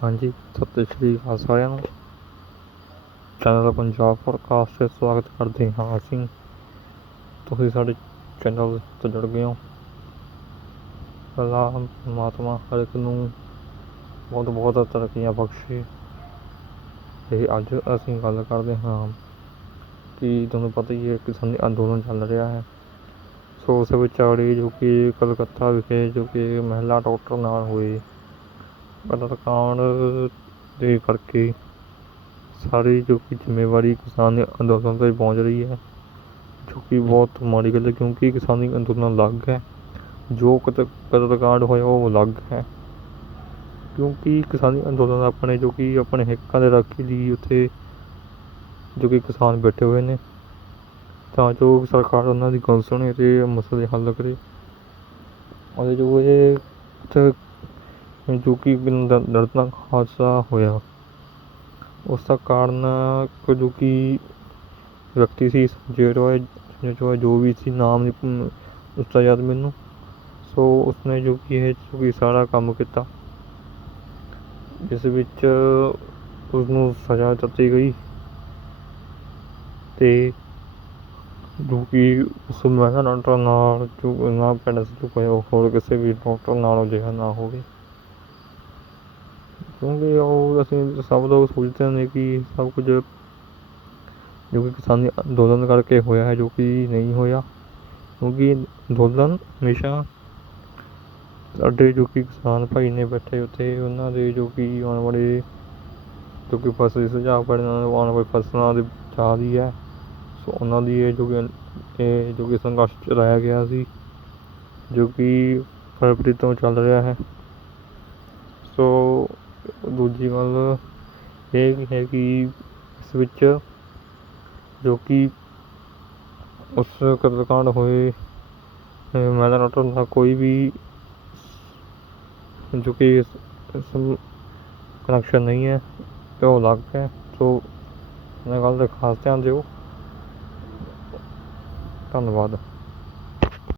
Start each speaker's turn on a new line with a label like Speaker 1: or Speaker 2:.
Speaker 1: ਹਾਂਜੀ, ਸਤਿ ਸ਼੍ਰੀ ਅਕਾਲ ਸਾਰਿਆਂ ਨੂੰ। ਚੈਨਲ ਪੰਜਾਬ ਪੋਡਕਾਸਟ 'ਤੇ ਸਵਾਗਤ ਕਰਦੇ ਹਾਂ ਅਸੀਂ। ਤੁਸੀਂ ਸਾਡੇ ਚੈਨਲ ਤੋਂ ਜੁੜ ਗਏ ਹੋ। ਅੱਲਾ ਪਰਮਾਤਮਾ ਹਰ ਇੱਕ ਨੂੰ ਬਹੁਤ ਬਹੁਤ ਤਰੱਕੀਆਂ ਬਖਸ਼ੇ। ਤੇ ਅੱਜ ਅਸੀਂ ਗੱਲ ਕਰਦੇ ਹਾਂ ਕਿ ਤੁਹਾਨੂੰ ਪਤਾ ਹੀ ਹੈ ਕਿਸਾਨੀ ਅੰਦੋਲਨ ਚੱਲ ਰਿਹਾ ਹੈ। ਸੋ ਉਸ ਵਿਚਾਲੇ ਜੋ ਕਿ ਕਲਕੱਤਾ ਵਿਖੇ ਜੋ ਕਿ ਮਹਿਲਾ ਡਾਕਟਰ ਨਾਲ ਹੋਈ ਹੋਏ ਕਤਲਕਾਂਡ ਦੇ ਕਰਕੇ ਸਾਰੀ ਜੋ ਕਿ ਜ਼ਿੰਮੇਵਾਰੀ ਕਿਸਾਨ ਅੰਦੋਲਨ 'ਤੇ ਪਹੁੰਚ ਰਹੀ ਹੈ, ਜੋ ਕਿ ਬਹੁਤ ਮਾੜੀ ਗੱਲ ਹੈ ਕਿਉਂਕਿ ਕਿਸਾਨੀ ਅੰਦੋਲਨ ਅਲੱਗ ਹੈ। ਜੋ ਕਤ ਕਤਲਕਾਂਡ ਹੋਇਆ ਉਹ ਅਲੱਗ ਹੈ। ਕਿਉਂਕਿ ਕਿਸਾਨੀ ਅੰਦੋਲਨ ਆਪਣੇ ਜੋ ਕਿ ਆਪਣੇ ਹਿੱਕਾਂ ਦੇ ਰਾਖੀ ਲਈ ਉੱਥੇ ਜੋ ਕਿ ਕਿਸਾਨ ਬੈਠੇ ਹੋਏ ਨੇ, ਤਾਂ ਜੋ ਸਰਕਾਰ ਉਹਨਾਂ ਦੀ ਗੱਲ ਸੁਣੇ ਅਤੇ ਮਸਲੇ ਹੱਲ ਕਰੇ। ਅਤੇ ਜੋ ਇਹ ਉੱਥੇ ਜੋ ਕਿ ਦਰਦਨਾਕ ਹਾਦਸਾ ਹੋਇਆ। ਉਸ ਦਾ ਕਾਰਨ ਜੋ ਕਿ ਵਿਅਕਤੀ ਸੀ, ਸੰਜੇ ਰੋਏ ਜੋ ਜੋ ਵੀ ਸੀ, ਨਾਮ ਨਹੀਂ ਉਸਦਾ ਯਾਦ ਮੈਨੂੰ। ਸੋ ਉਸਨੇ ਜੋ ਕਿ ਇਹ ਜੋ ਕਿ ਸਾਰਾ ਕੰਮ ਕੀਤਾ, ਜਿਸ ਵਿੱਚ ਉਸਨੂੰ ਸਜ਼ਾ ਦਿੱਤੀ ਗਈ ਤੇ ਜੋ ਕਿ ਉਸ ਮਹਿਲਾ ਡਾਕਟਰ ਨਾਲ ਜੋ ਨਾ ਪਿੰਡ ਸੀ ਕੋਈ ਹੋਰ ਕਿਸੇ ਵੀ ਡਾਕਟਰ ਨਾਲ ਅਜਿਹਾ ਨਾ ਹੋਵੇ। ਕਿਉਂਕਿ ਉਹ ਅਸੀਂ ਸਭ ਲੋਕ ਸੋਚਦੇ ਨੇ ਕਿ ਸਭ ਕੁਝ ਜੋ ਕਿ ਕਿਸਾਨੀ ਅੰਦੋਲਨ ਕਰਕੇ ਹੋਇਆ ਹੈ, ਜੋ ਕਿ ਨਹੀਂ ਹੋਇਆ। ਕਿਉਂਕਿ ਅੰਦੋਲਨ ਹਮੇਸ਼ਾ ਸਾਡੇ ਜੋ ਕਿ ਕਿਸਾਨ ਭਾਈ ਨੇ ਬੈਠੇ ਉੱਥੇ, ਉਹਨਾਂ ਦੇ ਜੋ ਕਿ ਆਉਣ ਵਾਲੇ ਜੋ ਕਿ ਫਸਲ ਸੁਝਾਅ ਪੜਨ ਆਉਣ ਵਾਲੀ ਫਸਲਾਂ ਦੇ ਬਚਾਅ ਦੀ ਹੈ। ਸੋ ਉਹਨਾਂ ਦੀ ਇਹ ਜੋ ਕਿ ਇਹ ਜੋ ਕਿ ਸੰਘਰਸ਼ ਚਲਾਇਆ ਗਿਆ ਸੀ, ਜੋ ਕਿ ਫਰਵਰੀ ਤੋਂ ਚੱਲ ਰਿਹਾ ਹੈ। ਸੋ ਦੂਜੀ ਗੱਲ ਇਹ ਹੈ ਕਿ ਇਸ ਵਿੱਚ ਜੋ ਕਿ ਉਸ ਕਤਲਕਾਂਡ ਹੋਏ, ਅਹ ਮਹਿਲਾ ਦਾ ਕੋਈ ਵੀ ਜੋ ਕਿ ਕਨੈਕਸ਼ਨ ਨਹੀਂ ਹੈ, ਤੇ ਉਹ ਅਲੱਗ ਹੈ। ਸੋ ਇਹਨਾਂ ਗੱਲ ਦਾ ਖਾਸ ਧਿਆਨ ਦਿਓ। ਧੰਨਵਾਦ।